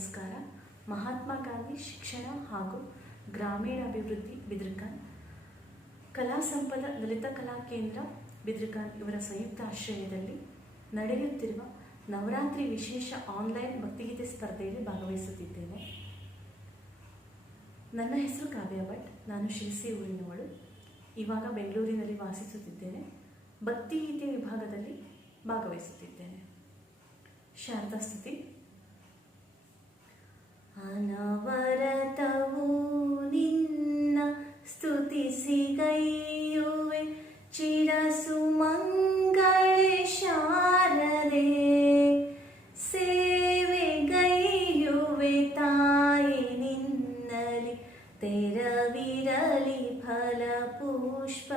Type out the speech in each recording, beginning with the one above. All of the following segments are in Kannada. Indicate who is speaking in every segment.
Speaker 1: ನಮಸ್ಕಾರ. ಮಹಾತ್ಮ ಗಾಂಧಿ ಶಿಕ್ಷಣ ಹಾಗೂ ಗ್ರಾಮೀಣಾಭಿವೃದ್ಧಿ ಬಿದ್ರಕಾನ್ ಕಲಾ ಸಂಪದ ಲಲಿತ ಕಲಾ ಕೇಂದ್ರ ಬಿದ್ರಕಾನ್ ಇವರ ಸಂಯುಕ್ತ ಆಶ್ರಯದಲ್ಲಿ ನಡೆಯುತ್ತಿರುವ ನವರಾತ್ರಿ ವಿಶೇಷ ಆನ್ಲೈನ್ ಭಕ್ತಿಗೀತೆ ಸ್ಪರ್ಧೆಯಲ್ಲಿ ಭಾಗವಹಿಸುತ್ತಿದ್ದೇನೆ. ನನ್ನ ಹೆಸರು ಕಾವ್ಯ ಭಟ್. ನಾನು ಶಿರಸಿ ಊರಿನವಳು. ಇವಾಗ ಬೆಂಗಳೂರಿನಲ್ಲಿ ವಾಸಿಸುತ್ತಿದ್ದೇನೆ. ಭಕ್ತಿಗೀತೆ ವಿಭಾಗದಲ್ಲಿ ಭಾಗವಹಿಸುತ್ತಿದ್ದೇನೆ. ಶಾರದಾ ಸ್ತುತಿ. ಸ್ತುತಿಸಿಗೈಯುವೆ ಚಿರಸುಮಂಗಳೆ ಶಾರದೆ ಸೇವೆಗೈಯುವೆ ತಾಯಿ ನಿನ್ನಲಿ ತೆರವಿರಲಿ ಫಲ ಪುಷ್ಪಧಾರತಿ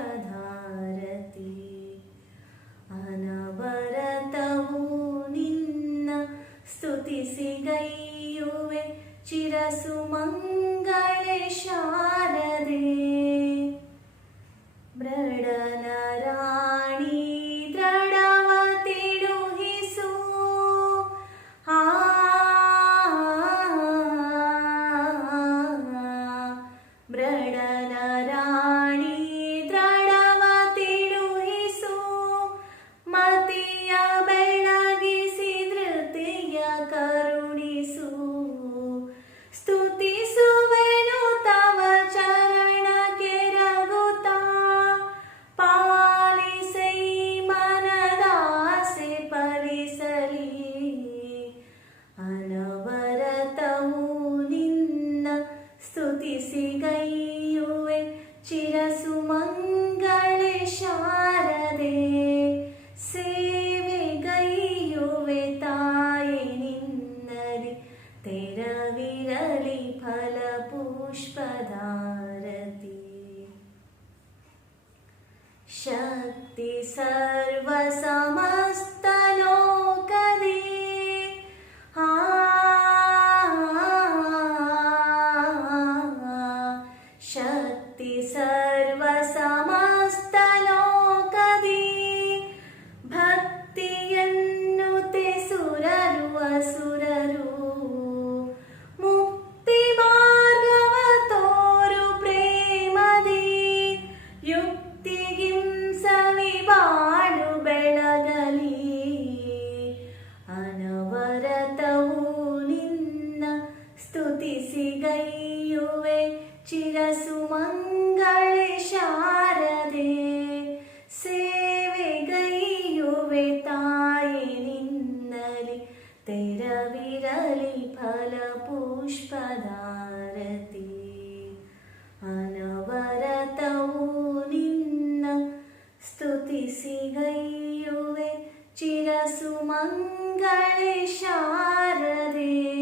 Speaker 1: ಅನವರತವು ನಿನ್ನ ಸ್ತುತಿಸಿಗೈಯುವೆ ಚಿರಸುಮಂಗಳೆ ಶಾರದೆ ಮೃಡನ ರಾಣಿ ದೃಢವ ತಿಳುಹಿಸು ಆ ಮೃಡನ ರಾಣಿ ಚಿರಸುಮಂಗಳೆ ಶಾರದೆ ಸೇವೆಗೈಯುವೆ ತಾಯಿ ನಿನ್ನಲಿ ತೆರವಿರಲಿ ಫಲ ಪುಷ್ಪಧಾರತಿ ಶಕ್ತಿ ಸರ್ವ ಸ್ತುತಿಸಿಗೈಯುವೆ ಚಿರಸುಮಂಗಳೆ ಶಾರದೆ. ಸೇವೆಗೈಯುವೆ ತಾಯಿ ನಿನ್ನಲಿ ತೆರವಿರಲಿ ಫಲ ಪುಷ್ಪಧಾರತಿ. ಅನವರತವು ನಿನ್ನ ಸ್ತುತಿಸಿಗೈಯುವೆ ಚಿರಸುಮಂಗಳೆ ಶಾರದೆ.